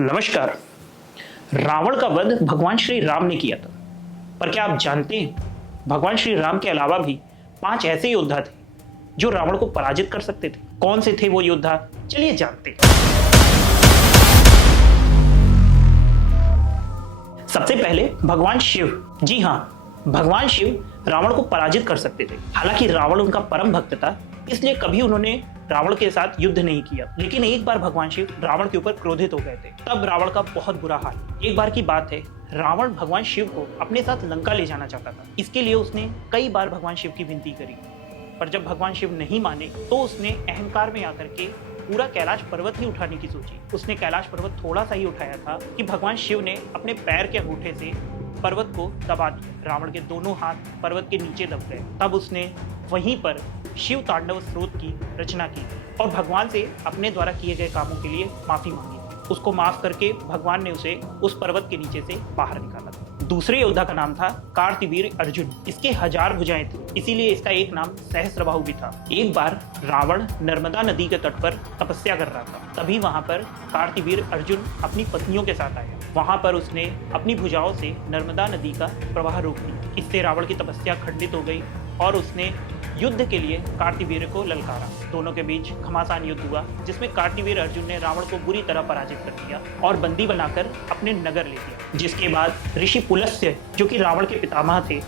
नमस्कार। रावण का वध भगवान श्री राम ने किया था, पर क्या आप जानते हैं भगवान श्री राम के अलावा भी 5 ऐसे योद्धा थे जो रावण को पराजित कर सकते थे। कौन से थे वो योद्धा, चलिए जानते हैं। सबसे पहले भगवान शिव। जी हाँ, भगवान शिव रावण को पराजित कर सकते थे। हालांकि रावण उनका परम भक्त था, इसलिए कभी उन्होंने रावण के साथ युद्ध नहीं किया। लेकिन एक बार भगवान शिव रावण के ऊपर क्रोधित हो गए थे, तब रावण का बहुत बुरा हाल। एक बार की बात है, रावण भगवान शिव को अपने साथ लंका ले जाना चाहता था। इसके लिए उसने कई बार भगवान शिव की विनती करी, पर जब भगवान शिव नहीं माने तो उसने अहंकार में आकर के पूरा कैलाश पर्वत ही उठाने की सोची। उसने कैलाश पर्वत थोड़ा सा ही उठाया था कि भगवान शिव ने अपने पैर के अंगूठे से पर्वत को दबा दिया। रावण के दोनों हाथ पर्वत के नीचे दब गए। तब उसने वहीं पर शिव तांडव स्रोत की रचना की और भगवान से अपने द्वारा किए गए कामों के लिए माफी मांगी। उसको माफ करके भगवान ने उसे उस पर्वत के नीचे से बाहर निकाला। दूसरे योद्धा का नाम था कार्तिवीर अर्जुन। इसके 1000 भुजाएं थी, इसीलिए इसका एक नाम सहस्त्रबाहु भी था। एक बार रावण नर्मदा नदी के तट पर तपस्या कर रहा था, तभी वहां पर कार्तिवीर अर्जुन अपनी पत्नियों के साथ आया। वहां पर उसने अपनी भुजाओं से नर्मदा नदी का प्रवाह रोक दिया। इससे रावण की तपस्या खंडित हो गई और उसने युद्ध के लिए कार्तिवीर को ललकारा। दोनों के बीच घमासान युद्ध हुआ, जिसमें कार्तिवीर अर्जुन ने रावण को बुरी तरह पराजित कर दिया और बंदी बनाकर अपने नगर ले लिया। जिसके बाद ऋषि पुलस्त्य, जो कि रावण के पितामह थे,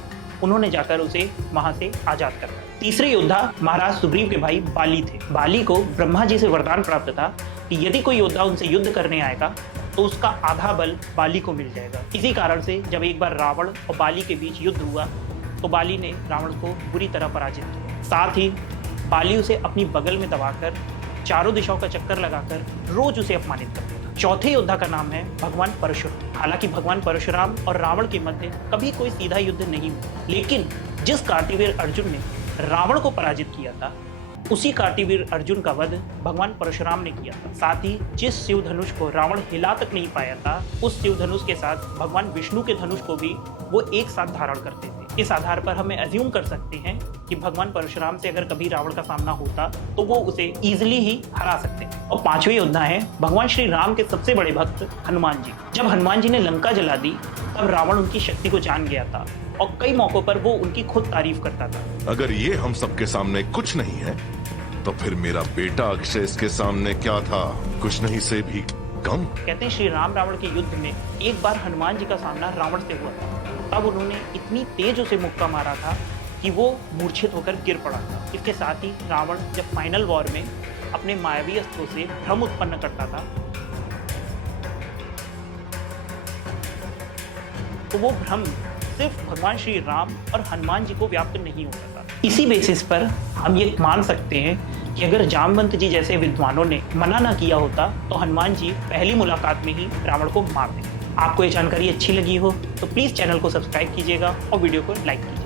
उन्होंने जाकर उसे वहां से आजाद कर दिया। तीसरे योद्धा महाराज सुग्रीव के भाई बाली थे। बाली को ब्रह्मा जी से वरदान प्राप्त था कि यदि कोई योद्धा उनसे युद्ध करने आएगा तो उसका आधा बल बाली को मिल जाएगा। इसी कारण से जब एक बार रावण और बाली के बीच युद्ध हुआ तो बाली ने रावण को बुरी तरह पराजित किया। साथ ही बाली उसे अपनी बगल में दबाकर चारों दिशाओं का चक्कर लगाकर रोज उसे अपमानित करता था। चौथे योद्धा का नाम है भगवान परशुराम। हालांकि भगवान परशुराम और रावण के मध्य कभी कोई सीधा युद्ध नहीं हुआ, लेकिन जिस कार्तिवीर अर्जुन ने रावण को पराजित किया था, उसी कार्तिवीर अर्जुन का वध भगवान परशुराम ने किया था। साथ ही जिस शिव धनुष को रावण हिला तक नहीं पाया था, उस शिव धनुष के साथ भगवान विष्णु के धनुष को भी वो एक साथ धारण करते थे। इस आधार पर हमें अज्यूम कर सकते हैं कि भगवान परशुराम से अगर कभी रावण का सामना होता तो वो उसे इजिली ही हरा सकते हैं। और 5वें योद्धा हैं भगवान श्री राम के सबसे बड़े भक्त हनुमान जी। जब हनुमान जी ने लंका जला दी, तब रावण उनकी शक्ति को जान गया था और कई मौकों पर वो उनकी खुद तारीफ करता था। अगर ये हम सबके सामने कुछ नहीं है, तो फिर मेरा बेटा अक्षय इसके सामने क्या था, कुछ नहीं से भी कम। कहते हैं श्री राम रावण के युद्ध में एक बार हनुमान जी का सामना रावण से हुआ था। तब उन्होंने इतनी तेज उसे मुक्का मारा था कि वो मूर्छित होकर गिर पड़ा था। इसके साथ ही रावण जब फाइनल वॉर में अपने मायावी अस्त्रों से भ्रम उत्पन्न करता था, तो वो भ्रम सिर्फ भगवान श्री राम और हनुमान जी को व्याप्त नहीं होता था। इसी बेसिस पर हम ये मान सकते हैं कि अगर जामवंत जी जैसे विद्वानों ने मना ना किया होता तो हनुमान जी पहली मुलाकात में ही रावण को मार देते। आपको ये जानकारी अच्छी लगी हो तो प्लीज़ चैनल को सब्सक्राइब कीजिएगा और वीडियो को लाइक कीजिए।